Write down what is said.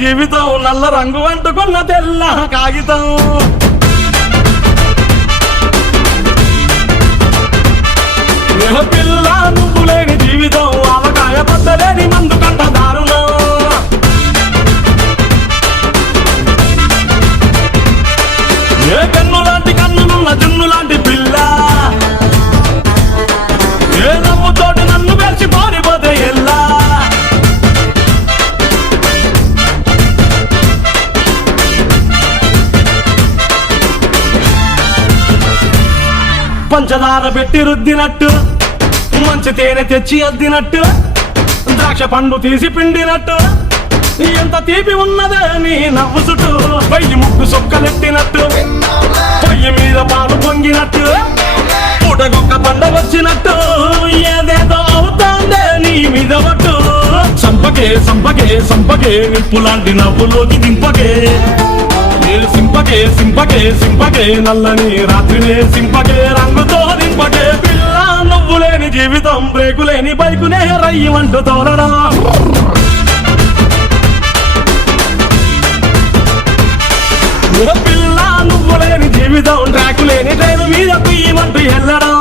జీవితం నల్ల రంగు అంటుకున్న తెల్ల కాగితం పిల్ల నువ్వు లేని జీవితం ఆవకాయ బద్దలేని మందు కంట దారుణం ఏ కన్ను లాంటి కన్నులున్న జున్ను లాంటి పిల్ల ఏ నవ్వు తోటి నన్ను వేసి పారిపోతే ఎల్లా పంచదార పెట్టి రుద్దినట్టు మంచి తేనె తెచ్చి అద్దినట్టు ద్రాక్ష పండు తీసి పిండినట్టు ఎంత తీపి ఉన్నదే నీ నవ్వు చుట్టూ పొయ్యి ముక్కు సొక్కలెట్టినట్టు పొయ్యి మీద పాలు పొంగినట్టు పూటకొక్క పండ వచ్చినట్టు ఏదేదో అవుతాందే నీ మీద పట్టు సంపకే సంపకే సంపకే నిప్పు లాంటి నవ్వులోకి దింపకే సింపకే సింపకే సింపకే నల్లని రాత్రినే సింపకే రంగుతో దింపకే పిల్ల నువ్వు లేని జీవితం బ్రేకు లేని బైకునే రయ్యమంటూ తోలడా పిల్ల నువ్వు లేని జీవితం ట్రాకు లేని ట్రైన్ మీద పియ్యమంటూ వెళ్ళడం